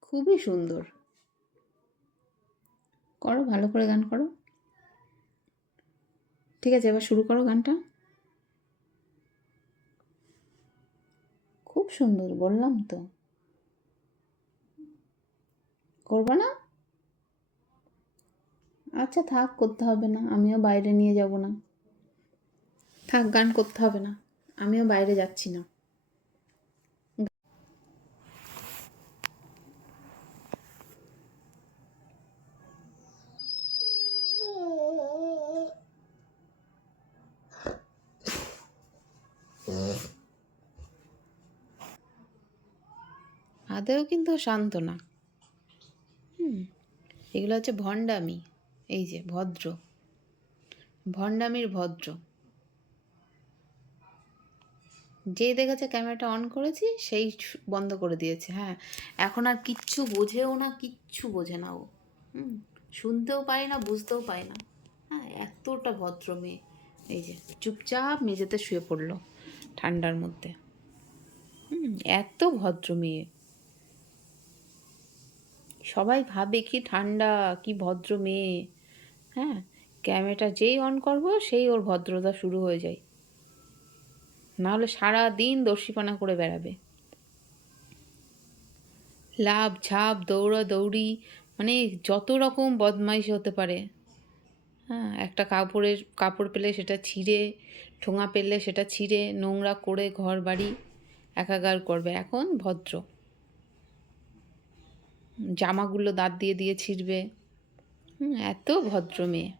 খুবই সুন্দর। করো, ভালো করে গান করো। ঠিক আছে, এবার শুরু করো গানটা। খুব সুন্দর, বললাম তো। করব না? আচ্ছা থাক, করতে হবে না। আমিও বাইরে নিয়ে যাব না। থাক, গান করতে হবে না। আমিও বাইরে যাচ্ছি না। আদেও কিন্তু শান্ত না হুম, এগুলো হচ্ছে ভণ্ডামি, এই যে ভদ্র। ভণ্ডামির ভদ্র। যে দেখেছে ক্যামেরাটা অন করেছি, সেই বন্ধ করে দিয়েছে হ্যাঁ। এখন আর কিচ্ছু বোঝেও না, কিচ্ছু বোঝে না ও। হুম, শুনতেও পায় না, বুঝতেও পায় না। হ্যাঁ এতটা ভদ্র মেয়ে। এই যে চুপচাপ মেঝেতে শুয়ে পড়ল ঠান্ডার মধ্যে। হুম, এত ভদ্র মেয়ে। সবাই ভাবে কি ঠান্ডা, কি ভদ্র মেয়ে। হ্যাঁ ক্যামেরাটা যেই অন করব, সেই ওর ভদ্রতা শুরু হয়ে যায়। নাহলে সারা দিন দর্শিপানা করে বেড়াবে। লাভ ঝাপ, দৌড়া, দৌড়ি মানে যত রকম বদমাইশ হতে পারে। হ্যাঁ একটা কাপড়ের, কাপড় পেলে সেটা ছিঁড়ে, ঠোঙা পেলে সেটা ছিঁড়ে, নোংরা করে ঘর বাড়ি একাগার করবে। এখন ভদ্র। জামাগুলো দাঁত দিয়ে দিয়ে ছিঁড়বে। এত ভদ্র মেয়ে।